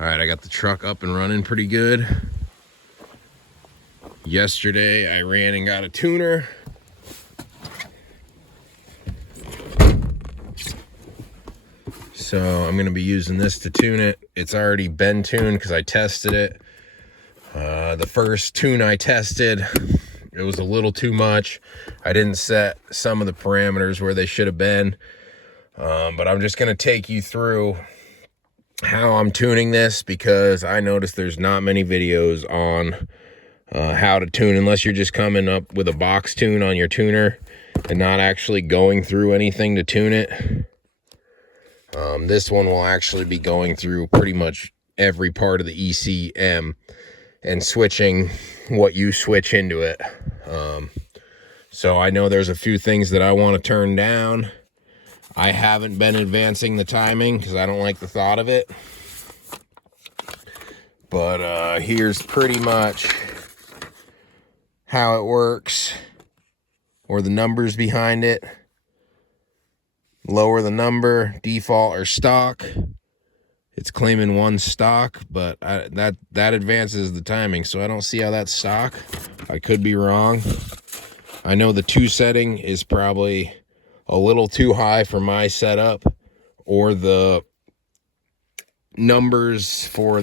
All right, I got the truck up and running pretty good. Yesterday, I ran and got a tuner. So I'm gonna be using this to tune it. It's already been tuned because I tested it. The first tune I tested, it was a little too much. I didn't set some of the parameters where they should have been. But I'm just gonna take you through how I'm tuning this because I noticed there's not many videos on how to tune unless you're just coming up with a box tune on your tuner and not actually going through anything to tune it. This one will actually be going through pretty much every part of the ECM and switching what you switch into it. So I know there's a few things that I want to turn down. I haven't been advancing the timing because I don't like the thought of it. But here's pretty much how it works, or the numbers behind it. Lower the number, default or stock. It's claiming one stock, but that advances the timing, so I don't see how that's stock. I could be wrong. I know the 2 setting is probably a little too high for my setup, or the numbers for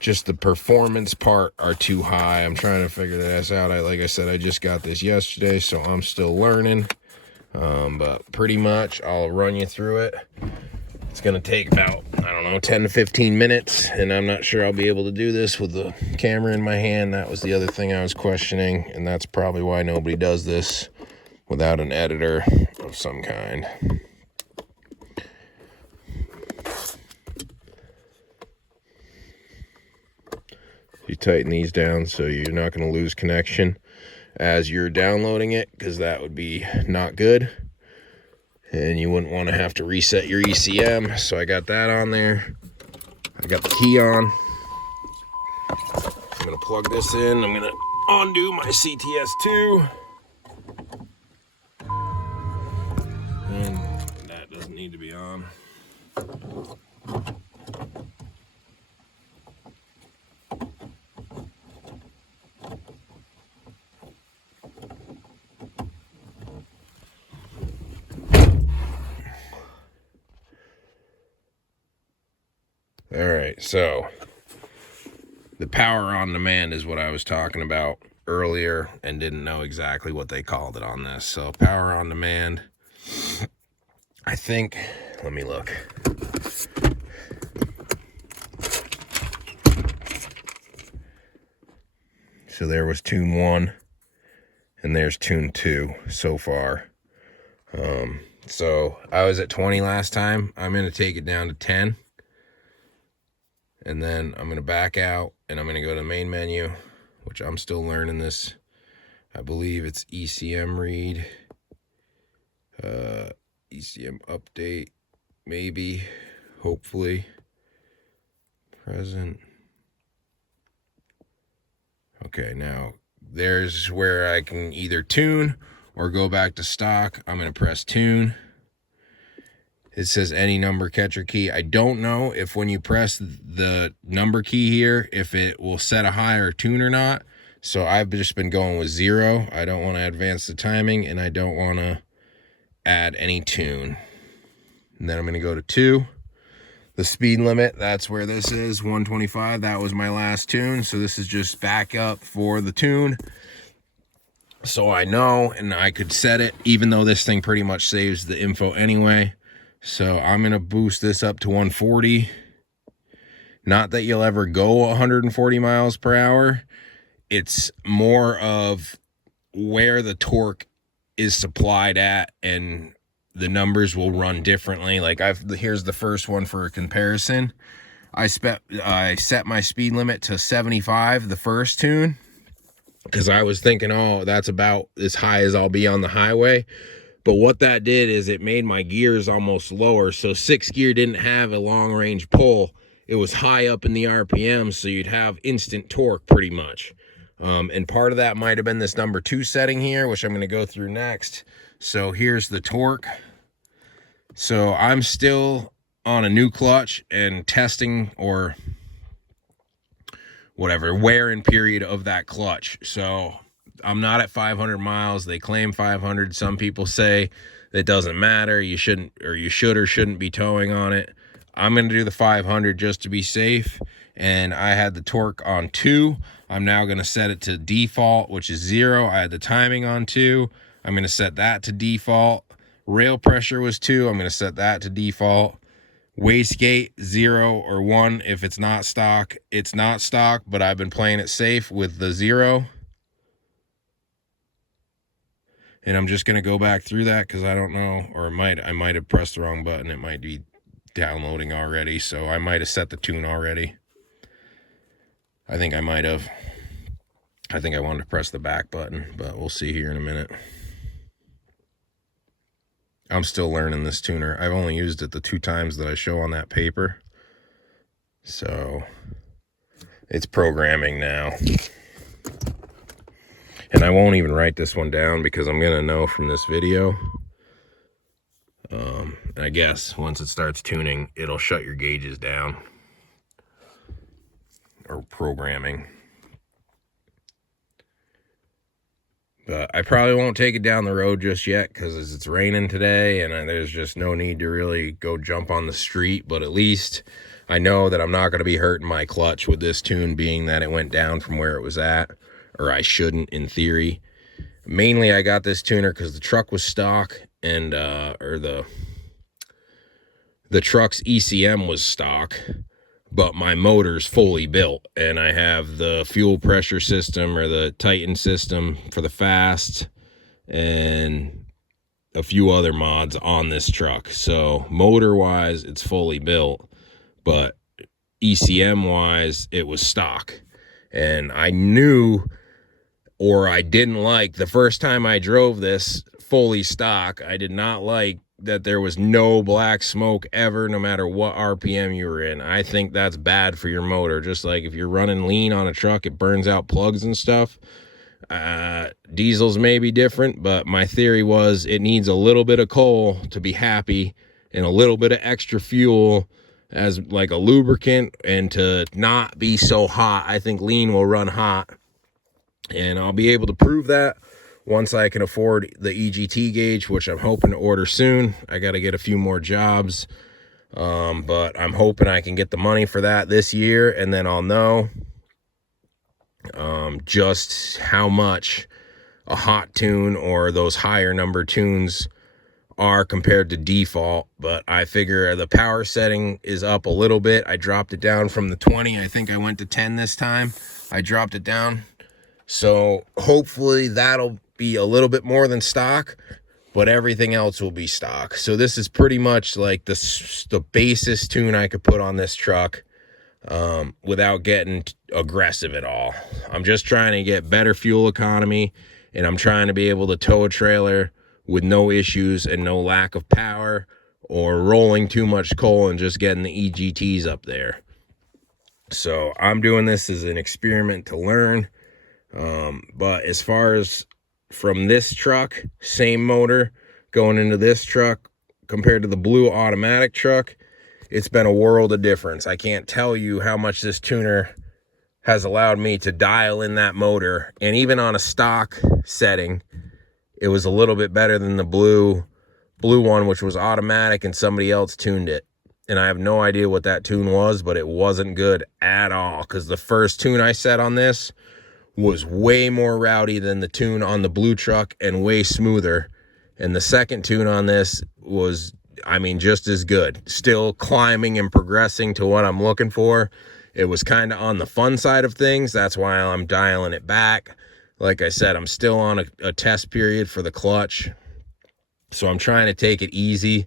just the performance part are too high. I'm trying to figure this out. Like I said, I just got this yesterday, so I'm still learning. But pretty much I'll run you through it. It's going to take about, I don't know, 10 to 15 minutes, and I'm not sure I'll be able to do this with the camera in my hand. That was the other thing I was questioning, and that's probably why nobody does this without an editor of some kind. You tighten these down so you're not going to lose connection as you're downloading it, because that would be not good. And you wouldn't want to have to reset your ECM. So I got that on there. I got the key on. I'm going to plug this in. I'm going to undo my CTS2. And that doesn't need to be on. All right, so the power on demand is what I was talking about earlier and didn't know exactly what they called it on this. So power on demand, I think, let me look. So there was tune 1 and there's tune 2 so far. So I was at 20 last time. I'm going to take it down to 10. And then I'm going to back out and I'm going to go to the main menu, which I'm still learning this. I believe it's ECM read, ECM update, maybe, hopefully. Present. Okay, now there's where I can either tune or go back to stock. I'm going to press tune. It says any number catcher key. I don't know if when you press the number key here, if it will set a higher tune or not. So I've just been going with 0. I don't want to advance the timing, and I don't want to add any tune. And then I'm going to go to 2. The speed limit, that's where this is, 125. That was my last tune. So this is just backup for the tune. So I know, and I could set it, even though this thing pretty much saves the info anyway. So I'm going to boost this up to 140. Not that you'll ever go 140 miles per hour. It's more of where the torque is supplied at, and the numbers will run differently. Like here's the first one for a comparison. I set my speed limit to 75 the first tune because I was thinking, oh, that's about as high as I'll be on the highway. But what that did is it made my gears almost lower. So 6th gear didn't have a long range pull. It was high up in the RPM, so you'd have instant torque pretty much. And part of that might have been this number 2 setting here, which I'm going to go through next. So here's the torque. So I'm still on a new clutch and testing or whatever wear-in period of that clutch. So I'm not at 500 miles. They claim 500. Some people say that doesn't matter. You shouldn't, or you should or shouldn't be towing on it. I'm going to do the 500 just to be safe. And I had the torque on 2. I'm now going to set it to default, which is 0. I had the timing on 2. I'm going to set that to default. Rail pressure was 2. I'm going to set that to default. Wastegate 0 or 1. If it's not stock, it's not stock, but I've been playing it safe with the 0. And I'm just going to go back through that because I don't know, or I might have pressed the wrong button. It might be downloading already, so I might have set the tune already. I think I might have. I think I wanted to press the back button, but we'll see here in a minute. I'm still learning this tuner. I've only used it the 2 times that I show on that paper. So it's programming now. And I won't even write this one down because I'm going to know from this video. And I guess once it starts tuning, it'll shut your gauges down. Or programming. But I probably won't take it down the road just yet because it's raining today and there's just no need to really go jump on the street. But at least I know that I'm not going to be hurting my clutch with this tune, being that it went down from where it was at. Or I shouldn't, in theory. Mainly I got this tuner because the truck was stock and or the truck's ECM was stock, but my motor's fully built, and I have the fuel pressure system or the Titan system for the fast and a few other mods on this truck. So motor wise it's fully built, but ECM wise it was stock. And I knew, or I didn't like, the first time I drove this fully stock, I did not like that there was no black smoke ever, no matter what RPM you were in. I think that's bad for your motor. Just like if you're running lean on a truck, it burns out plugs and stuff. Diesels may be different, but my theory was it needs a little bit of coal to be happy and a little bit of extra fuel as like a lubricant and to not be so hot. I think lean will run hot, and I'll be able to prove that once I can afford the EGT gauge, which I'm hoping to order soon. I got to get a few more jobs, but I'm hoping I can get the money for that this year, and then I'll know just how much a hot tune or those higher number tunes are compared to default. But I figure the power setting is up a little bit. I dropped it down from the 20. I think I went to 10 this time. I dropped it down. So hopefully that'll be a little bit more than stock, but everything else will be stock. So this is pretty much like the basest tune I could put on this truck without getting aggressive at all. I'm just trying to get better fuel economy, and I'm trying to be able to tow a trailer with no issues and no lack of power or rolling too much coal and just getting the EGTs up there. So I'm doing this as an experiment to learn. But as far as from this truck, same motor going into this truck compared to the blue automatic truck, it's been a world of difference. I can't tell you how much this tuner has allowed me to dial in that motor. And even on a stock setting, it was a little bit better than the blue one, which was automatic and somebody else tuned it. And I have no idea what that tune was, but it wasn't good at all, because the first tune I set on this was way more rowdy than the tune on the blue truck and way smoother. And the second tune on this was, I mean, just as good. Still climbing and progressing to what I'm looking for. It was kind of on the fun side of things. That's why I'm dialing it back. Like I said, I'm still on a test period for the clutch. So I'm trying to take it easy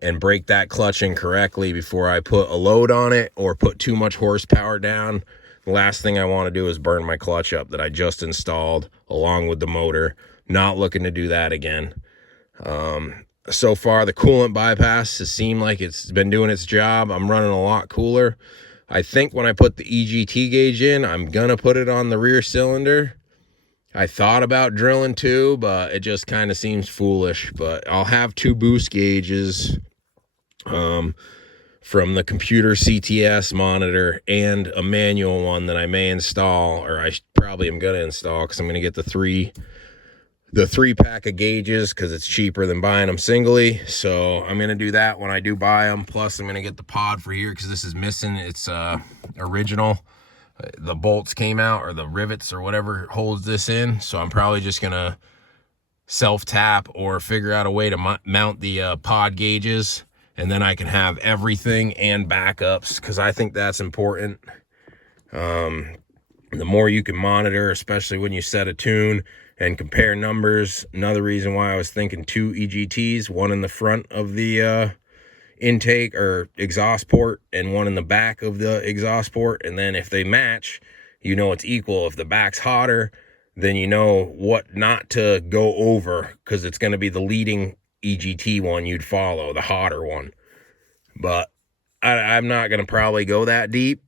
and break that clutch in correctly before I put a load on it or put too much horsepower down. The last thing I want to do is burn my clutch up that I just installed along with the motor. Not looking to do that again. So far, the coolant bypass has seemed like it's been doing its job. I'm running a lot cooler. I think when I put the EGT gauge in, I'm going to put it on the rear cylinder. I thought about drilling 2, but it just kind of seems foolish. But I'll have 2 boost gauges from the computer CTS monitor and a manual one that I may install, or I probably am going to install, because I'm going to get the three pack of gauges because it's cheaper than buying them singly. So I'm going to do that when I do buy them. Plus I'm going to get the pod for here because this is missing its original. The bolts came out, or the rivets or whatever holds this in. So I'm probably just going to self-tap or figure out a way to mount the pod gauges, and then I can have everything and backups, because I think that's important. The more you can monitor, especially when you set a tune and compare numbers. Another reason why I was thinking 2 EGTs, one in the front of the intake or exhaust port and one in the back of the exhaust port. And then if they match, you know it's equal. If the back's hotter, then you know what not to go over, because it's going to be the leading EGT one you'd follow, the hotter one. But I'm not going to probably go that deep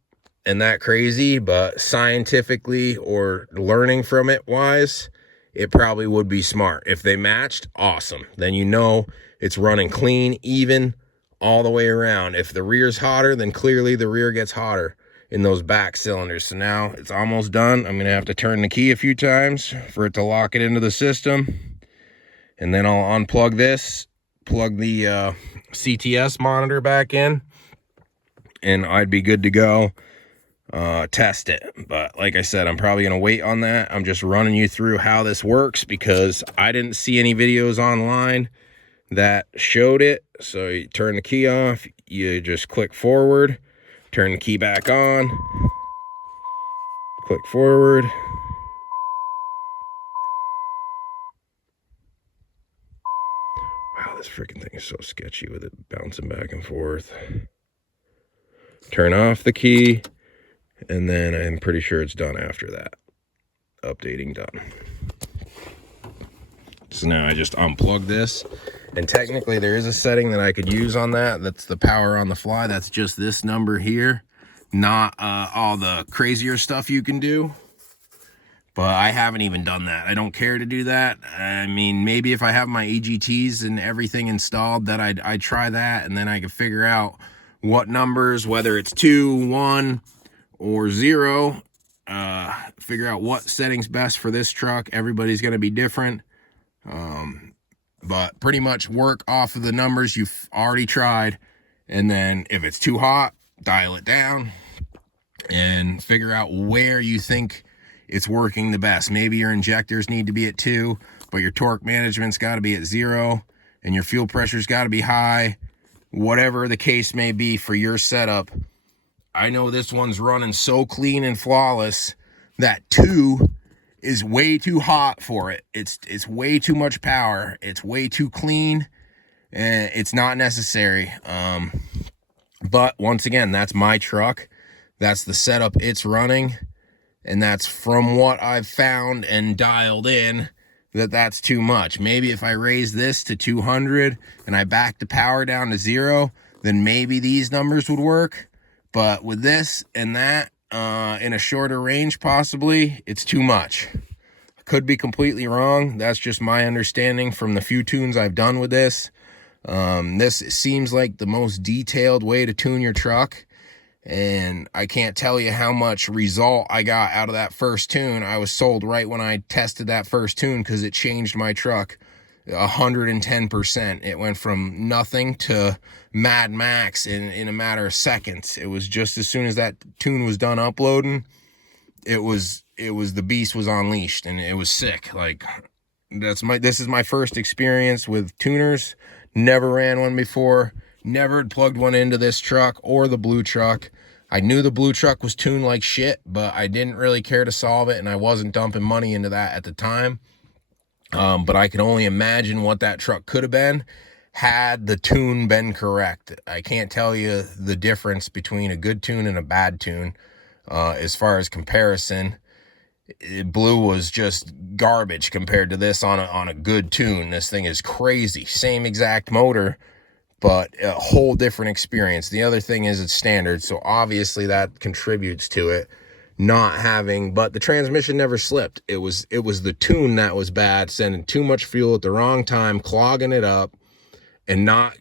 and that crazy, but scientifically or learning from it wise, it probably would be smart. If they matched, awesome. Then you know it's running clean, even, all the way around. If the rear's hotter, then clearly the rear gets hotter in those back cylinders. So now it's almost done. I'm going to have to turn the key a few times for it to lock it into the system. And then I'll unplug this, plug the CTS monitor back in, and I'd be good to go. Test it. But like I said, I'm probably going to wait on that. I'm just running you through how this works because I didn't see any videos online that showed it. So you turn the key off, you just click forward, turn the key back on, click forward. Wow, this freaking thing is so sketchy with it bouncing back and forth. Turn off the key, and then I'm pretty sure it's done after that. Updating done. So now I just unplug this, and technically there is a setting that I could use on that. That's the power on the fly. That's just this number here, not all the crazier stuff you can do. But I haven't even done that. I don't care to do that. I mean, maybe if I have my EGTs and everything installed, that I'd try that, and then I could figure out what numbers, whether it's 2, 1, or 0, figure out what setting's best for this truck. Everybody's going to be different. But pretty much work off of the numbers you've already tried, and then if it's too hot, dial it down and figure out where you think it's working the best. Maybe your injectors need to be at 2, but your torque management's got to be at 0, and your fuel pressure's got to be high. Whatever the case may be for your setup, I know this one's running so clean and flawless that 2 is way too hot for it. It's way too much power. It's way too clean, and it's not necessary. But once again, that's my truck. That's the setup it's running, and that's from what I've found and dialed in that's too much. Maybe if I raise this to 200 and I back the power down to 0, then maybe these numbers would work. But with this and that, in a shorter range, possibly, it's too much. Could be completely wrong. That's just my understanding from the few tunes I've done with this. This seems like the most detailed way to tune your truck, and I can't tell you how much result I got out of that first tune. I was sold right when I tested that first tune because it changed my truck 110%. It went from nothing to Mad Max in a matter of seconds. It was just as soon as that tune was done uploading, it was the beast was unleashed, and it was sick. Like, this is my first experience with tuners. Never ran one before. Never had plugged one into this truck or the blue truck. I knew the blue truck was tuned like shit, but I didn't really care to solve it, and I wasn't dumping money into that at the time. But I can only imagine what that truck could have been had the tune been correct. I can't tell you the difference between a good tune and a bad tune. As far as comparison, blue was just garbage compared to this on a good tune. This thing is crazy. Same exact motor, but a whole different experience. The other thing is it's standard, so obviously that contributes to it not having, but the transmission never slipped. It was the tune that was bad, sending too much fuel at the wrong time, clogging it up, and not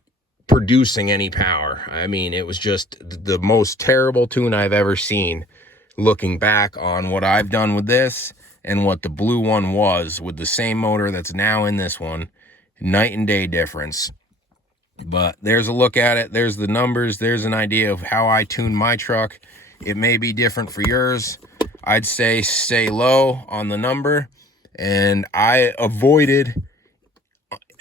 producing any power. I mean, it was just the most terrible tune I've ever seen, looking back on what I've done with this and what the blue one was with the same motor that's now in this one. Night and day difference. But there's a look at it. There's the numbers. There's an idea of how I tune my truck. It may be different for yours. I'd say stay low on the number, and I avoided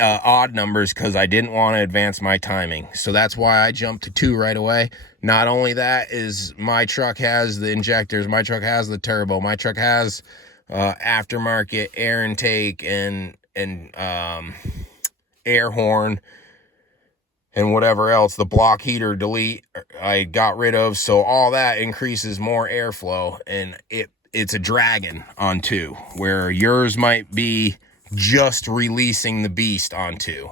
odd numbers because I didn't want to advance my timing. So that's why I jumped to 2 right away. Not only that is my truck has the injectors, my truck has the turbo, my truck has aftermarket air intake and air horn and whatever else, the block heater delete I got rid of. So all that increases more airflow, and it's a dragon on 2, where yours might be just releasing the beast on 2.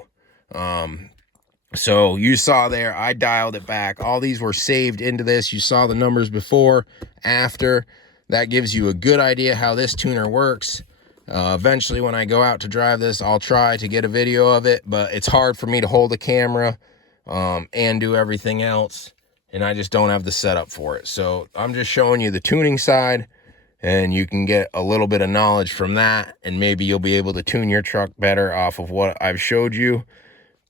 So you saw there, I dialed it back. All these were saved into this. You saw the numbers before, after. That gives you a good idea how this tuner works. Eventually, when I go out to drive this, I'll try to get a video of it, but it's hard for me to hold a camera and do everything else, and I just don't have the setup for it. So I'm just showing you the tuning side, and you can get a little bit of knowledge from that, and maybe you'll be able to tune your truck better off of what I've showed you.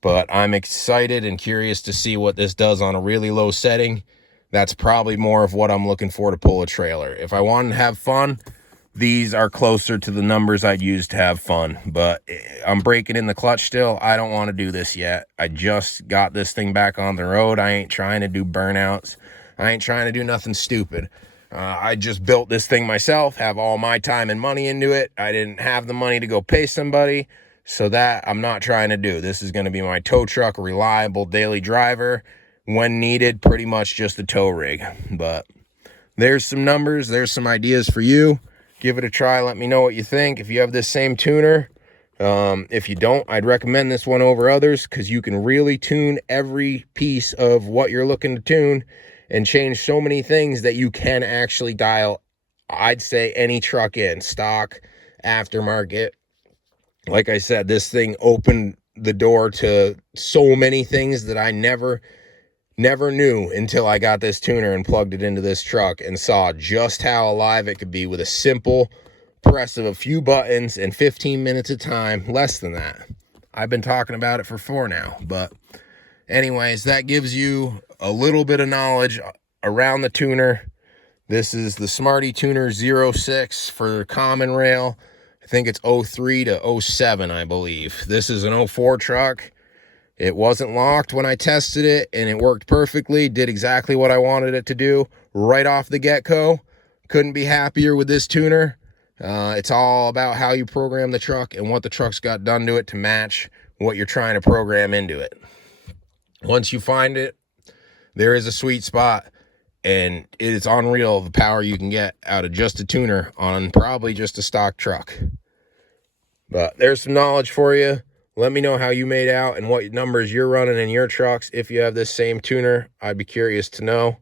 But I'm excited and curious to see what this does on a really low setting. That's probably more of what I'm looking for to pull a trailer. If I want to have fun, these are closer to the numbers I'd use to have fun. But I'm breaking in the clutch still. I don't want to do this yet. I just got this thing back on the road. I ain't trying to do burnouts. I ain't trying to do nothing stupid. I just built this thing myself, have all my time and money into it. I didn't have the money to go pay somebody, so that I'm not trying to do. This is going to be my tow truck, reliable daily driver. When needed, pretty much just a tow rig. But there's some numbers. There's some ideas for you. Give it a try. Let me know what you think. If you have this same tuner, if you don't, I'd recommend this one over others, because you can really tune every piece of what you're looking to tune and change so many things that you can actually dial, I'd say, any truck in, stock, aftermarket. Like I said, this thing opened the door to so many things that I never knew until I got this tuner and plugged it into this truck and saw just how alive it could be with a simple press of a few buttons and 15 minutes of time, less than that. I've been talking about it for 4 now, but anyways, that gives you a little bit of knowledge around the tuner. This is the Smarty Tuner 06 for common rail. I think it's 03 to 07, I believe. This is an 04 truck. It wasn't locked when I tested it, and it worked perfectly. Did exactly what I wanted it to do right off the get-go. Couldn't be happier with this tuner. It's all about how you program the truck and what the truck's got done to it to match what you're trying to program into it. Once you find it, there is a sweet spot, and it's unreal the power you can get out of just a tuner on probably just a stock truck. But there's some knowledge for you. Let me know how you made out and what numbers you're running in your trucks. If you have this same tuner, I'd be curious to know.